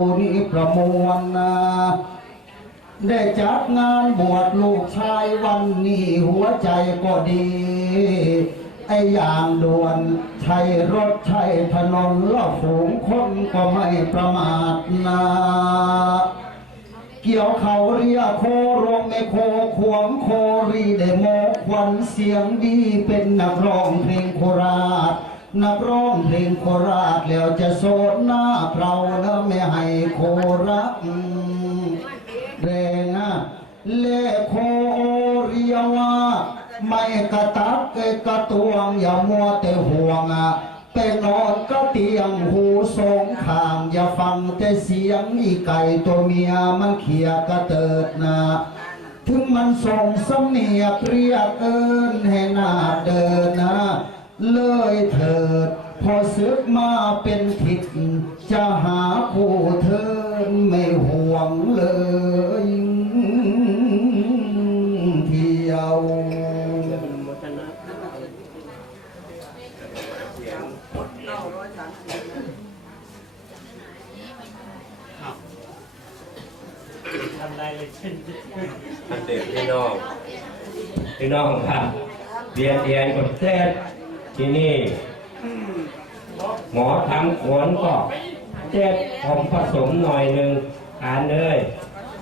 นี้ประมวลนะได้จัดงานบวชลูกชายวันนี้หัวใจก็ดี ไอ้อย่างด่วนใช้รถใช้ถนนและฝูงคนก็ไม่ประมาทนะเกี่ยวเขาเรียโคโรงในโคขวงโครีได้โมควันเสียงดีเป็นนักร้องเพลงโคราช นักร้องเพลงโคราชแล้วจะโสดหน้าเราเนะไม่ให้โครักเรนะเลโคเรียว่าไม่กระตักกกระตวงอย่ามัวแต่ห่วงอะเป็นอนก็เตียงหูสงข้างอย่าฟังแต่เสียงอีไก่ตัวเมียมันเขียกระเติดนะถึงมันส่งสำเนียกเรียกเอินให้หน้าเดิน เลยเถิด พอซึกมาเป็นทิศจะหาผู้เทินไม่ห่วงเลยเที่ยวทำอะไรเลยเช่นท่านเด็กพี่น้องพี่น้องครับเรียนเรียนกับเทศ ที่นี่หมอทำขวนก็เจ็ดผมผสมหน่อยหนึ่งอ่านเลย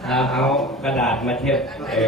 เอาเอากระดาษมาเทียบเออ